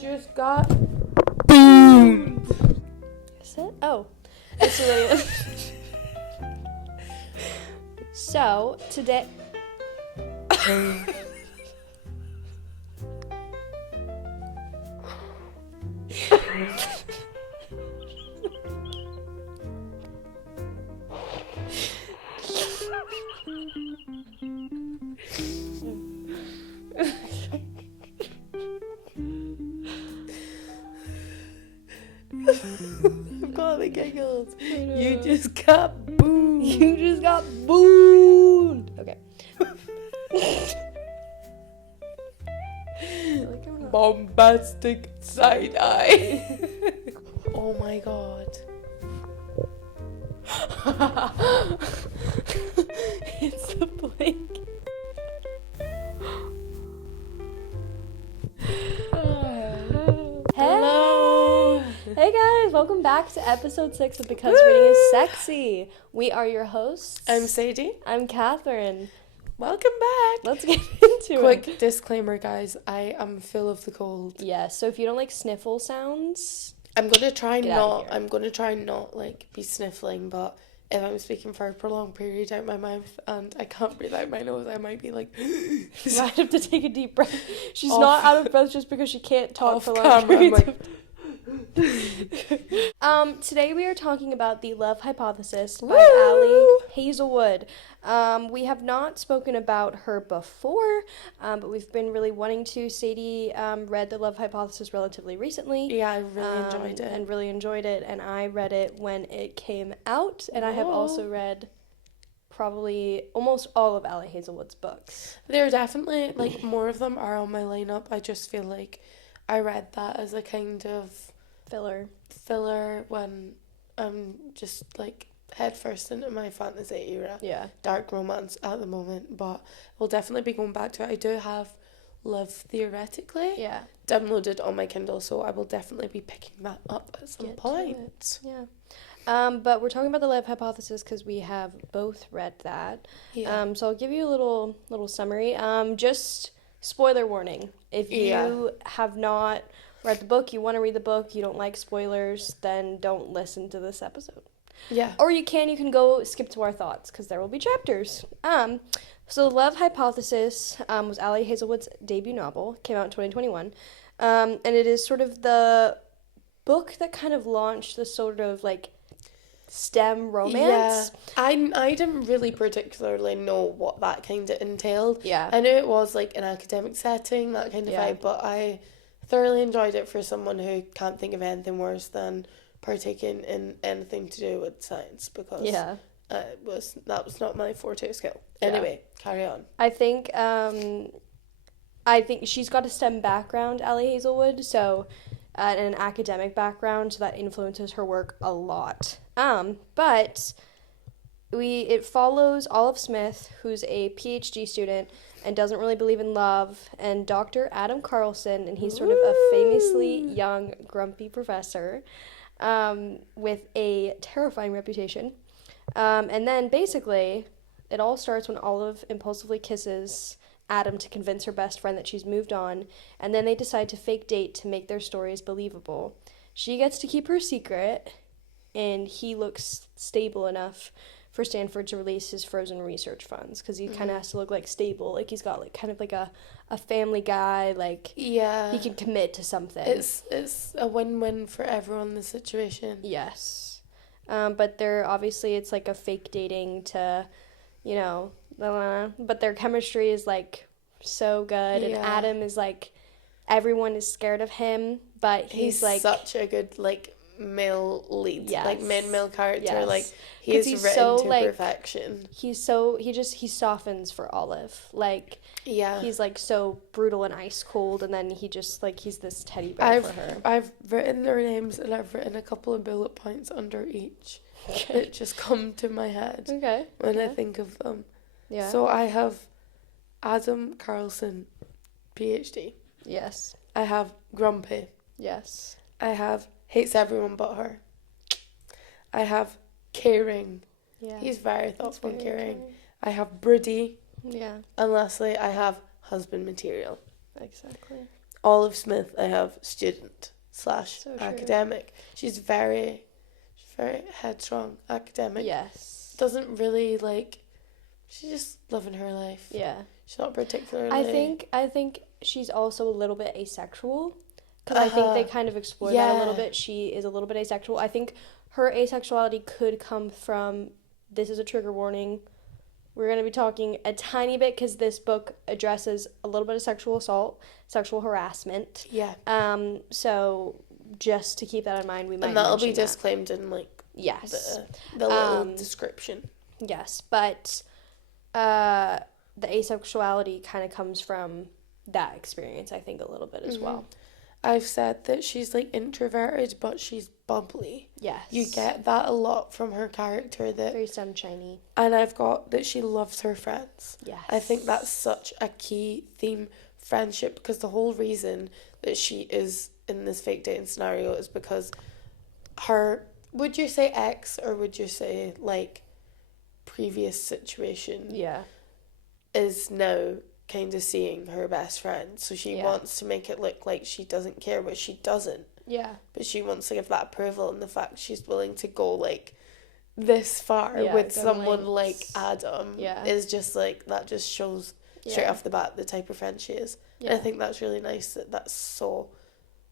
just got boomed. Is it? Oh, it's really. So today. I've got the giggles. You just got boomed. You just got booed. Okay. Bombastic side eye. Oh my god. It's the blink. Hello. Hey guys, welcome back to episode 6 of Because Reading is Sexy. We are your hosts. I'm Sadie. I'm Catherine. Welcome back. Let's get into it. Quick disclaimer, guys. I am full of the cold. Yeah, so if you don't like sniffle sounds, I'm gonna try get out of not like be sniffling, but if I'm speaking for a prolonged period out my mouth and I can't breathe out my nose, I might be like you might have to take a deep breath. She's Off- not out of breath just because she can't talk off for long camera. I'm periods like, Today we are talking about The Love Hypothesis by Woo! Ali Hazelwood. We have not spoken about her before, but we've been really wanting to. Sadie read The Love Hypothesis relatively recently. yeah, I really enjoyed it. And really enjoyed it, and I read it when it came out, and I have also read probably almost all of Ali Hazelwood's books. There are definitely, like, more of them are on my lineup. I just feel like I read that as a kind of filler when I'm just, like, headfirst into my fantasy era. Yeah. Dark romance at the moment, but we'll definitely be going back to it. I do have Love Theoretically downloaded on my Kindle, so I will definitely be picking that up at some point. Yeah. But we're talking about The Love Hypothesis because we have both read that. Yeah. So I'll give you a little summary. Just spoiler warning. If you have not read the book, you want to read the book, you don't like spoilers, then don't listen to this episode. Yeah. Or you can go skip to our thoughts because there will be chapters. So The Love Hypothesis was Ali Hazelwood's debut novel. Came out in 2021. And it is sort of the book that kind of launched the sort of like STEM romance. Yeah. I didn't really particularly know what that kind of entailed. Yeah. I knew it was like an academic setting, that kind of vibe, but I thoroughly enjoyed it for someone who can't think of anything worse than partaking in anything to do with science, because that was not my forte skill. Anyway, carry on. I think she's got a STEM background, Ali Hazelwood, so and an academic background, so that influences her work a lot. But it follows Olive Smith, who's a PhD student and doesn't really believe in love, and Dr. Adam Carlson, and he's sort of a famously young, grumpy professor with a terrifying reputation. And then basically, it all starts when Olive impulsively kisses Adam to convince her best friend that she's moved on, and then they decide to fake date to make their stories believable. She gets to keep her secret, and he looks stable enough for Stanford to release his frozen research funds, because he kind of has to look like stable, like he's got like kind of like a family guy, like he can commit to something. It's a win-win for everyone in the situation. Yes. But they're obviously, it's like a fake dating to, but their chemistry is like so good, and Adam is like, everyone is scared of him, but he's like such a good like male lead, like male character, like he's written so, to like, perfection. He softens for Olive, like he's like so brutal and ice cold, and then he just like he's this teddy bear for her. I've written their names, and I've written a couple of bullet points under each that just come to my head when I think of them. So I have Adam Carlson, PhD. Yes. I have grumpy. Yes. I have hates everyone but her. I have caring. Yeah. He's very thoughtful and caring. I have broody. Yeah. And lastly, I have husband material. Exactly. Olive Smith, I have student / So academic. She's very headstrong, academic. Yes. Doesn't really, like, she's just living her life. Yeah. She's not particularly... I think she's also a little bit asexual, because I think they kind of explore that a little bit. She is a little bit asexual. I think her asexuality could come from, this is a trigger warning, we're going to be talking a tiny bit, because this book addresses a little bit of sexual assault, sexual harassment. Yeah. So just to keep that in mind, we might. And that'll be that. disclaimed in, like, yes, the little description. Yes, but the asexuality kind of comes from that experience, I think, a little bit as well. I've said that she's, like, introverted, but she's bubbly. Yes. You get that a lot from her character. That very sunshiny. And I've got that she loves her friends. Yes. I think that's such a key theme, friendship, because the whole reason that she is in this fake dating scenario is because her, would you say ex, or would you say, like, previous situation? Yeah. Is now kind of seeing her best friend, so she wants to make it look like she doesn't care, but she doesn't. Yeah. But she wants to give that approval, and the fact she's willing to go, like, this far with someone like Adam is just, like, that just shows straight off the bat the type of friend she is. And I think that's really nice that that's so,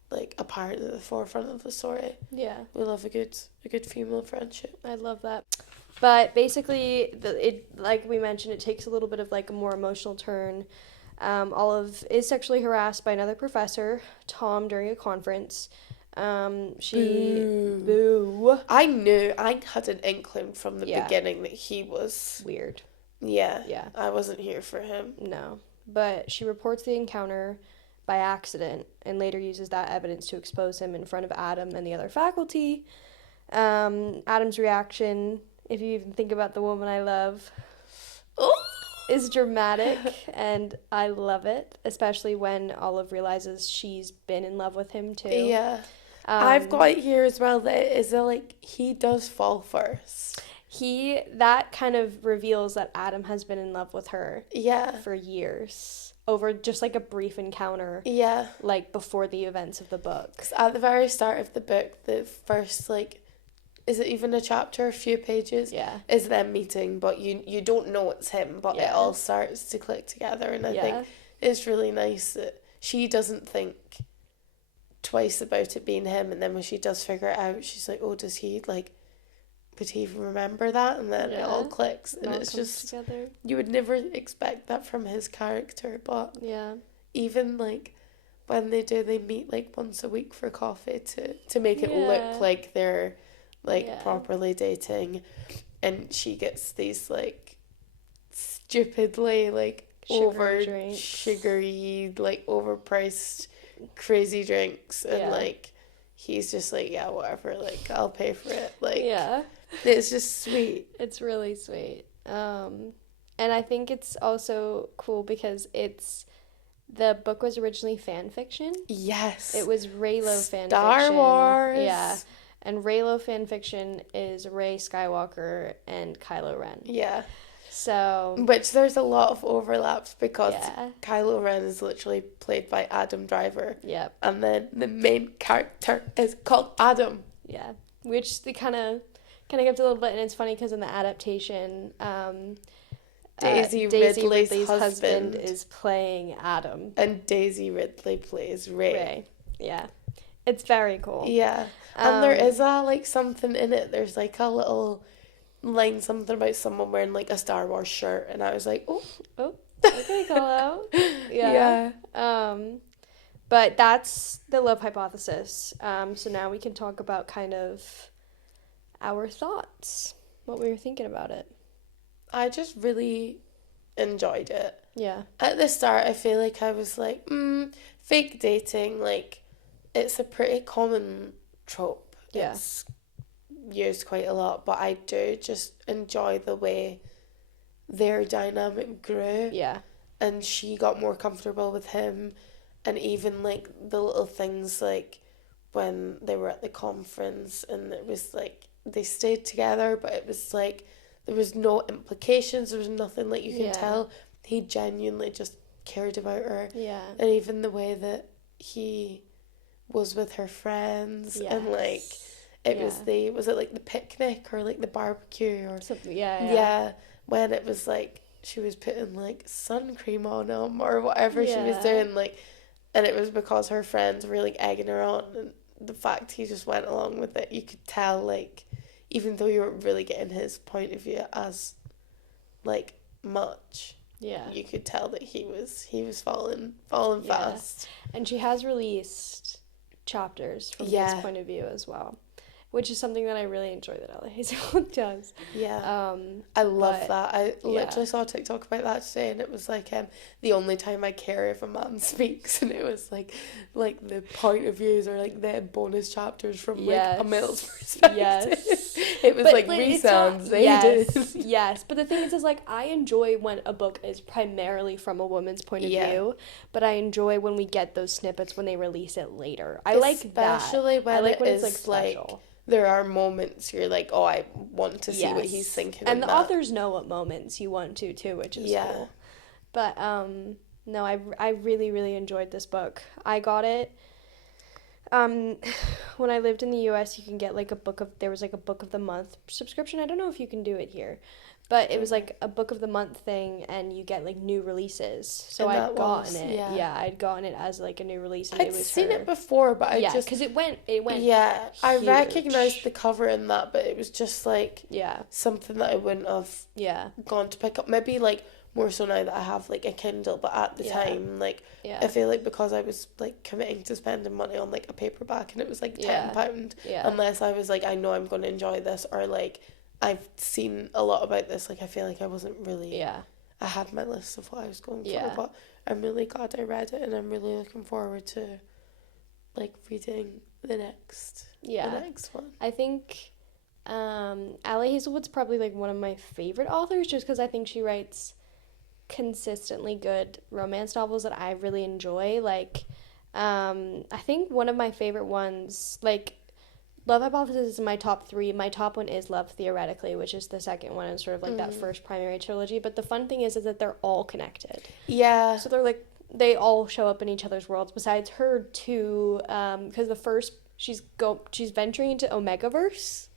like, apparent at the forefront of the story. Yeah. We love a good female friendship. I love that. But basically, it, like we mentioned, it takes a little bit of, like, a more emotional turn. Olive is sexually harassed by another professor, Tom, during a conference. Boo. I had an inkling from the beginning that he was weird. Yeah. I wasn't here for him. No. But she reports the encounter by accident and later uses that evidence to expose him in front of Adam and the other faculty. Adam's reaction, if you even think about the woman I love, is dramatic, and I love it, especially when Olive realizes she's been in love with him too. Yeah. I've got it here as well that it is like he does fall first. That kind of reveals that Adam has been in love with her for years, over just, like, a brief encounter, like, before the events of the book. 'Cause at the very start of the book, the first, like, is it even a chapter, a few pages, is them meeting, but you don't know it's him, but it all starts to click together, and I think it's really nice that she doesn't think twice about it being him, and then when she does figure it out, she's like, oh, does he, like, would he even remember that? And then it all clicks, and it's just together. You would never expect that from his character, but even, like, when they meet, like, once a week for coffee to make it look like they're, like, properly dating, and she gets these, like, stupidly, like, sugary, like, overpriced crazy drinks, and like, he's just like, yeah, whatever, like, I'll pay for it, like, it's just sweet. It's really sweet. And I think it's also cool because the book was originally fan fiction. Yes. It was Reylo fan fiction. Star Wars. Yeah. And Reylo fan fiction is Rey Skywalker and Kylo Ren. Yeah. So, which there's a lot of overlaps because Kylo Ren is literally played by Adam Driver. Yep. And then the main character is called Adam. Yeah. Which they kind of kept a little bit, and it's funny because in the adaptation, Daisy Ridley's husband is playing Adam. And Daisy Ridley plays Rey. Yeah. It's very cool. Yeah. And there is like something in it. There's like a little line, something about someone wearing like a Star Wars shirt, and I was like, oh, okay, call out. Yeah. But that's the love hypothesis. So now we can talk about kind of our thoughts, what we were thinking about it. I just really enjoyed it. Yeah. At the start, I feel like I was like, fake dating, like, it's a pretty common trope. Yeah. It's used quite a lot, but I do just enjoy the way their dynamic grew. Yeah. And she got more comfortable with him, and even, like, the little things, like, when they were at the conference, and it was, like, they stayed together, but it was, like, there was no implications, there was nothing, like, you can tell he genuinely just cared about her. Yeah. And even the way that he was with her friends, yes. and like it was it like the picnic or like the barbecue or something, yeah, when it was like she was putting like sun cream on him or whatever she was doing, like, and it was because her friends were like egging her on, and the fact he just went along with it, you could tell, like, even though you weren't really getting his point of view as like much, you could tell that he was falling fast. And she has released chapters from his point of view as well, which is something that I really enjoy that Ali Hazelwood does. Yeah. I love that. I literally saw a TikTok about that today, and it was like the only time I care if a man speaks, and it was like the point of views or like the bonus chapters from like a male's perspective. Yes. It was like resounds. Yes. But the thing is like I enjoy when a book is primarily from a woman's point of view, but I enjoy when we get those snippets when they release it later. I like that. Especially when it's like special. Like, there are moments you're like, oh, I want to see what he's thinking. And the authors know what moments you want to too, which is cool. But no, I really, really enjoyed this book. I got it when I lived in the US. You can get like there was like a book of the month subscription. I don't know if you can do it here, but it was like a book of the month thing, and you get like new releases. So I'd gotten it. Yeah, I'd gotten it as like a new release. And I'd seen it before, but I just because it went. Yeah, huge. I recognized the cover in that, but it was just like something that I wouldn't have gone to pick up. Maybe like more so now that I have like a Kindle, but at the time, like I feel like because I was like committing to spending money on like a paperback, and it was like £10, unless I was like, I know I'm going to enjoy this, or like I've seen a lot about this, like I feel like I wasn't really I had my list of what I was going for, but I'm really glad I read it, and I'm really looking forward to like reading the next one. I think Ali Hazelwood's probably like one of my favorite authors, just because I think she writes consistently good romance novels that I really enjoy. Like I think one of my favorite ones, like Love Hypothesis is my top 3. My top one is Love Theoretically, which is the second one, and sort of like that first primary trilogy. But the fun thing is that they're all connected. Yeah. So they're like, they all show up in each other's worlds, besides her too, because the first, she's venturing into Omegaverse,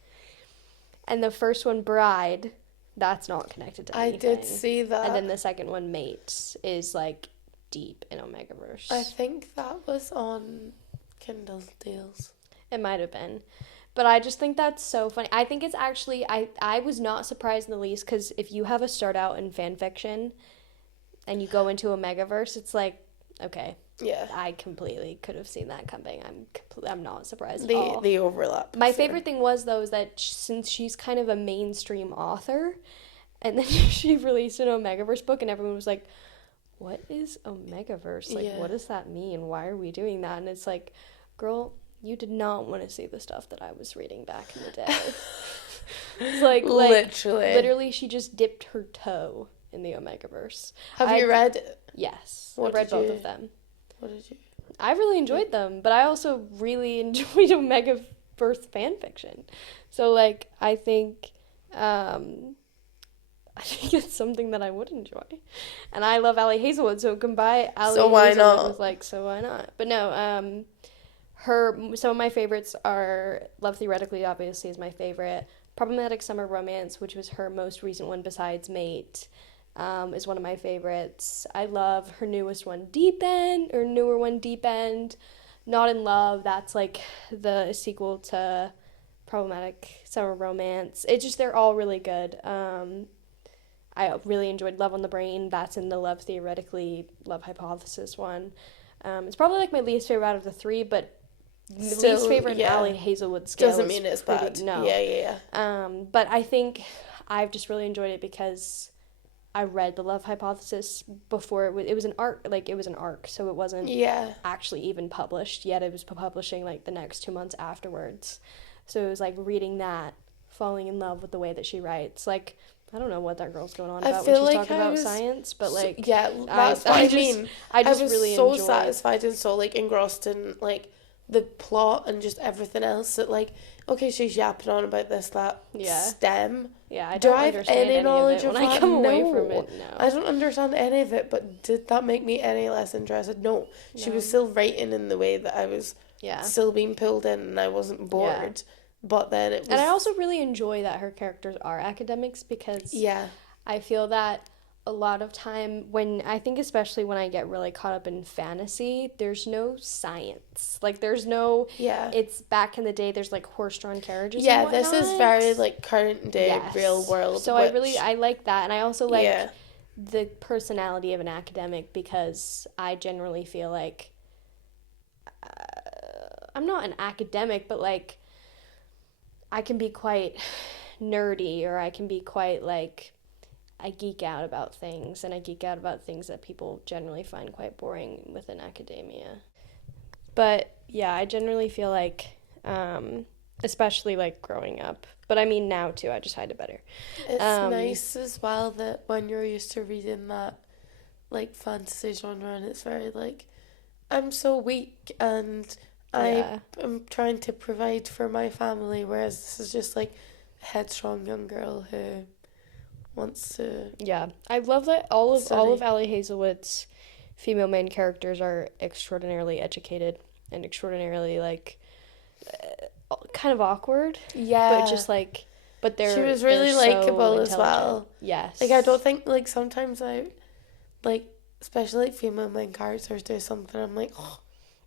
and the first one, Bride, that's not connected to anything. I did see that. And then the second one, Mates, is like deep in Omegaverse. I think that was on Kindle deals. It might have been. But I just think that's so funny. I think it's actually, I was not surprised in the least, because if you have a start out in fan fiction and you go into Omegaverse, it's like, okay. Yeah. I completely could have seen that coming. I'm not surprised at all. The overlap. My favorite thing was, though, is that since she's kind of a mainstream author, and then she released an Omegaverse book, and everyone was like, what is Omegaverse? Like, what does that mean? Why are we doing that? And it's like, girl, you did not want to see the stuff that I was reading back in the day. It's like literally, she just dipped her toe in the Omegaverse. Have you read it? Yes, I've read both of them. What did you? I really enjoyed them, but I also really enjoyed Omegaverse fan fiction. So like, I think it's something that I would enjoy, and I love Ali Hazelwood, so can buy Ali Hazelwood with like, so why not? But no, some of my favorites are Love Theoretically, obviously, is my favorite. Problematic Summer Romance, which was her most recent one besides Mate, is one of my favorites. I love her newest one, newer one, Deep End. Not in Love, that's like the sequel to Problematic Summer Romance. They're all really good. I really enjoyed Love on the Brain. That's in the Love Theoretically, Love Hypothesis one. It's probably like my least favorite out of the 3, but least favorite Ali Hazelwood scale doesn't mean it's bad. No. Yeah. But I think I've just really enjoyed it because I read the Love Hypothesis before it was an arc, so it wasn't actually even published yet. It was publishing like the next 2 months afterwards. So it was like reading that, falling in love with the way that she writes. Like, I don't know what that girl's going on about when she's talking about science, but like, that's what I mean. I was really so satisfied and so like engrossed in like the plot and just everything else that, like, okay, she's yapping on about this, that, STEM. Yeah, I don't understand any knowledge of it when I come away from it. No. I don't understand any of it, but did that make me any less interested? No. She was still writing in the way that I was still being pulled in, and I wasn't bored. Yeah. But then it was... And I also really enjoy that her characters are academics, because I feel that a lot of time I think especially when I get really caught up in fantasy, there's no science. Like, there's no... Yeah. It's back in the day, there's, like, horse-drawn carriages and whatnot. This is very, like, current day, real world. So I like that. And I also like the personality of an academic, because I generally feel like... I'm not an academic, but, like, I can be quite nerdy, or I can be quite, like... I geek out about things, and I geek out about things that people generally find quite boring within academia. But, yeah, I generally feel like, especially, like, growing up, but I mean now, too, I just hide it better. It's nice as well that when you're used to reading that, like, fantasy genre, and it's very, like, I'm so weak, and I'm trying to provide for my family, whereas this is just, like, a headstrong young girl who... wants to... Yeah. I love that all of Ali Hazelwood's female main characters are extraordinarily educated and extraordinarily, like, kind of awkward. Yeah. But just, like... But they're... She was really likable so as well. Yes. Like, I don't think... Like, sometimes I... Like, especially, like, female main characters do something, I'm like, oh...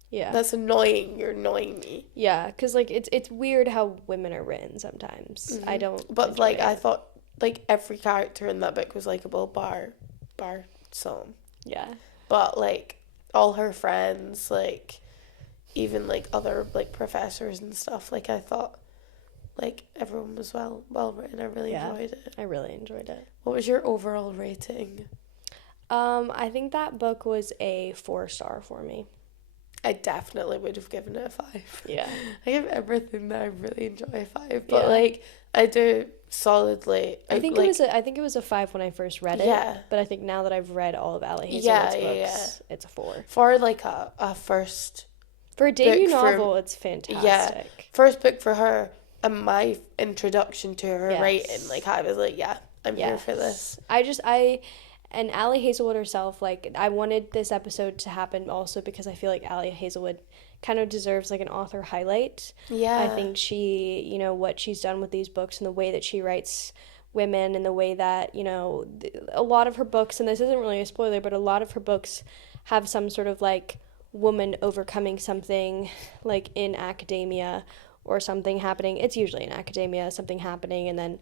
Yeah. That's annoying. You're annoying me. Yeah, because, like, it's weird how women are written sometimes. Mm-hmm. I don't... But, like, I thought... Like, every character in that book was likable, bar some. Yeah. But, like, all her friends, like, even, like, other, like, professors and stuff, like, I thought, like, everyone was well written. I really enjoyed it. I really enjoyed it. What was your overall rating? I think that book was a 4-star for me. I definitely would have given it a 5. Yeah. I give everything that I really enjoy a 5. But, like, I do... solidly. I think it was a 5 when I first read it. Yeah. But I think now that I've read all of Ali Hazelwood's books, it's a 4. For like a first... For a debut novel, it's fantastic. Yeah. First book for her and my introduction to her writing. Like, I was like, I'm here for this. And Ali Hazelwood herself, like, I wanted this episode to happen also because I feel like Ali Hazelwood kind of deserves, like, an author highlight. Yeah. I think she, you know, what she's done with these books and the way that she writes women and the way that, you know, a lot of her books, and this isn't really a spoiler, but a lot of her books have some sort of, like, woman overcoming something, like, in academia or something happening. It's usually in academia, something happening, and then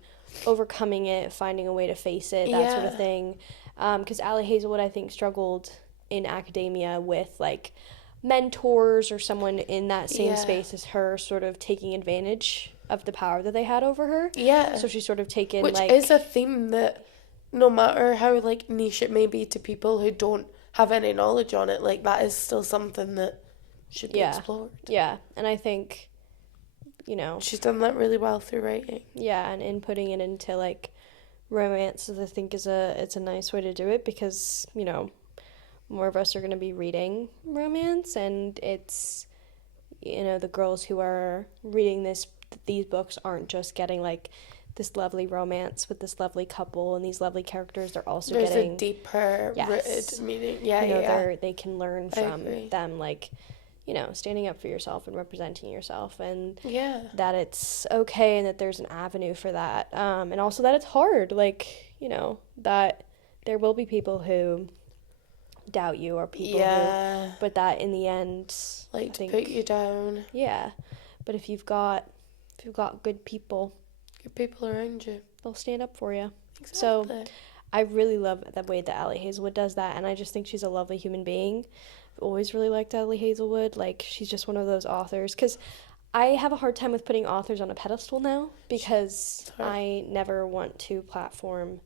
overcoming it, finding a way to face it, that sort of thing. Because Ali Hazelwood, I think, struggled in academia with, like, mentors or someone in that same space as her sort of taking advantage of the power that they had over her. Yeah. So she's sort of taken, which is a theme that no matter how, like, niche it may be to people who don't have any knowledge on it, like, that is still something that should be explored. Yeah. And I think, you know... she's done that really well through writing. Yeah, and in putting it into, like, romance, I think it's a nice way to do it because, you know, more of us are going to be reading romance, and it's, you know, the girls who are reading these books aren't just getting, like, this lovely romance with this lovely couple and these lovely characters. They're also getting... There's a deeper rooted meaning. Yeah, they can learn from them, like, you know, standing up for yourself and representing yourself, and that it's okay and that there's an avenue for that. And also that it's hard, like, you know, that there will be people who doubt you or people who, but that in the end, like, to put you down. Yeah. But if you've got good people around you, they'll stand up for you. Exactly. So I really love the way that Ali Hazelwood does that, and I just think she's a lovely human being. I've always really liked Ali Hazelwood. Like, she's just one of those authors, because I have a hard time with putting authors on a pedestal now, because I never want to platform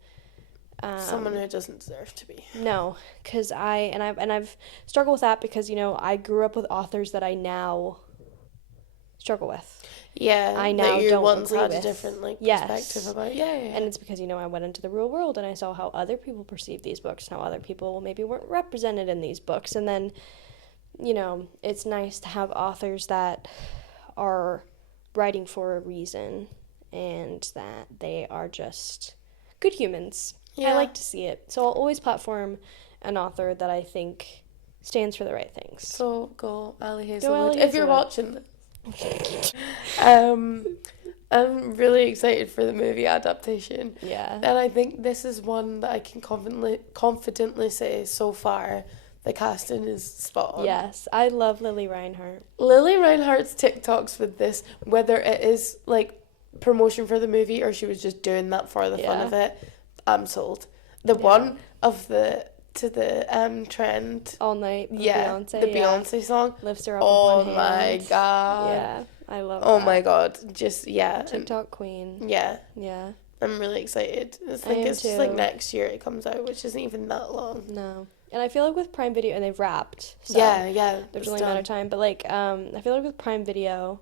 someone who doesn't deserve to be. No, because I've struggled with that, because, you know, I grew up with authors that I now struggle with. Yeah, I now you don't once agree had with. a different, like, perspective about. Yeah. And it's because, you know, I went into the real world and I saw how other people perceive these books, and how other people maybe weren't represented in these books, and then, you know, it's nice to have authors that are writing for a reason and that they are just good humans. Yeah. I like to see it. So I'll always platform an author that I think stands for the right things. So go Ali Hazelwood. If you're watching this. I'm really excited for the movie Adaptation. Yeah. And I think this is one that I can confidently say so far the casting is spot on. Yes, I love Lily Reinhart. Lily Reinhart's TikToks with this, whether it is like promotion for the movie or she was just doing that for the fun of it, I'm sold. The one of the trend all night. Beyonce, the Beyonce song lifts her up. Oh with one hand. My god. Yeah, I love. Oh my god, just TikTok queen. Yeah. I'm really excited. I think it's just like next year it comes out, which isn't even that long. No. And I feel like with Prime Video, and they've wrapped. So there's only a matter of time. But like, I feel like with Prime Video,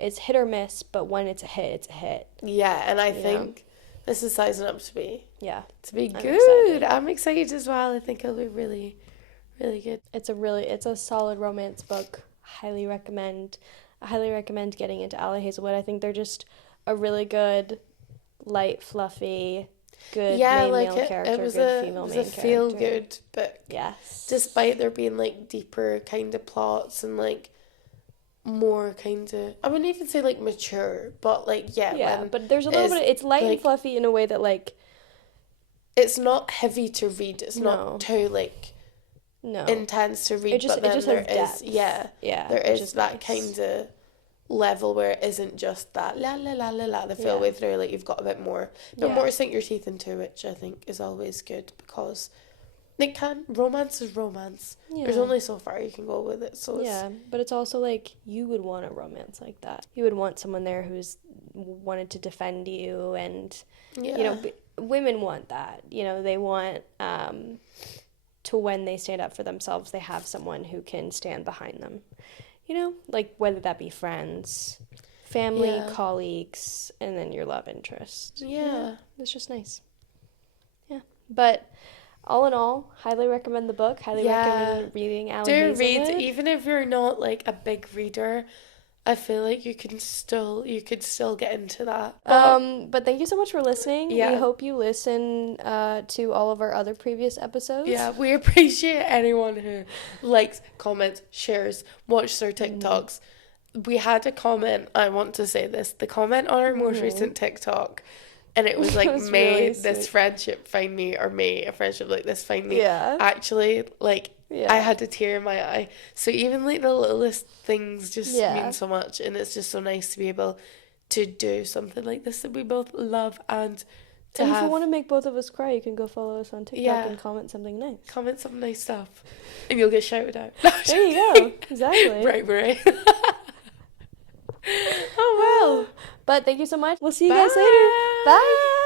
it's hit or miss. But when it's a hit, it's a hit. Yeah, and I think this is sizing up to be. Yeah. To be good. I'm excited as well. I think it'll be really, really good. It's a solid romance book. I highly recommend getting into Ali Hazelwood. I think they're just a really good, light, fluffy, good male character, good female main character. It was a feel-good book. Yes. Despite there being, like, deeper kind of plots and, like, more kind of... I wouldn't even say, like, mature, but, like, yeah, but there's a little bit of... It's light and fluffy in a way that, like... It's not heavy to read. It's not too, like... intense to read, but then there is... Yeah. There is that kind of level where it isn't just that la la la la la the full way through. Like, you've got a bit more to sink your teeth into, which I think is always good, because romance is romance. There's only so far you can go with it. So but it's also like, you would want a romance like that. You would want someone there who's wanted to defend you, and you know, women want that. You know, they want to, when they stand up for themselves, they have someone who can stand behind them. You know, like, whether that be friends, family, colleagues, and then your love interest. Yeah. It's just nice. Yeah. But all in all, highly recommend the book. Highly recommend reading Ali Hazelwood. Do read, even if you're not, like, a big reader. I feel like you could still get into that. But thank you so much for listening. We hope you listen to all of our other previous episodes. Yeah, we appreciate anyone who likes, comments, shares, watches our TikToks. We had a comment, I want to say this, the comment on our most recent TikTok, and it was like, may really this friendship find me, or may a friendship like this find me. Yeah. Actually, like, I had a tear in my eye. So even like the littlest things just mean so much, and it's just so nice to be able to do something like this that we both love, and to if you want to make both of us cry, you can go follow us on TikTok and comment something nice. Comment some nice stuff, and you'll get shouted out. There you go. Exactly. Right. Oh well. But thank you so much. We'll see you guys later. Bye.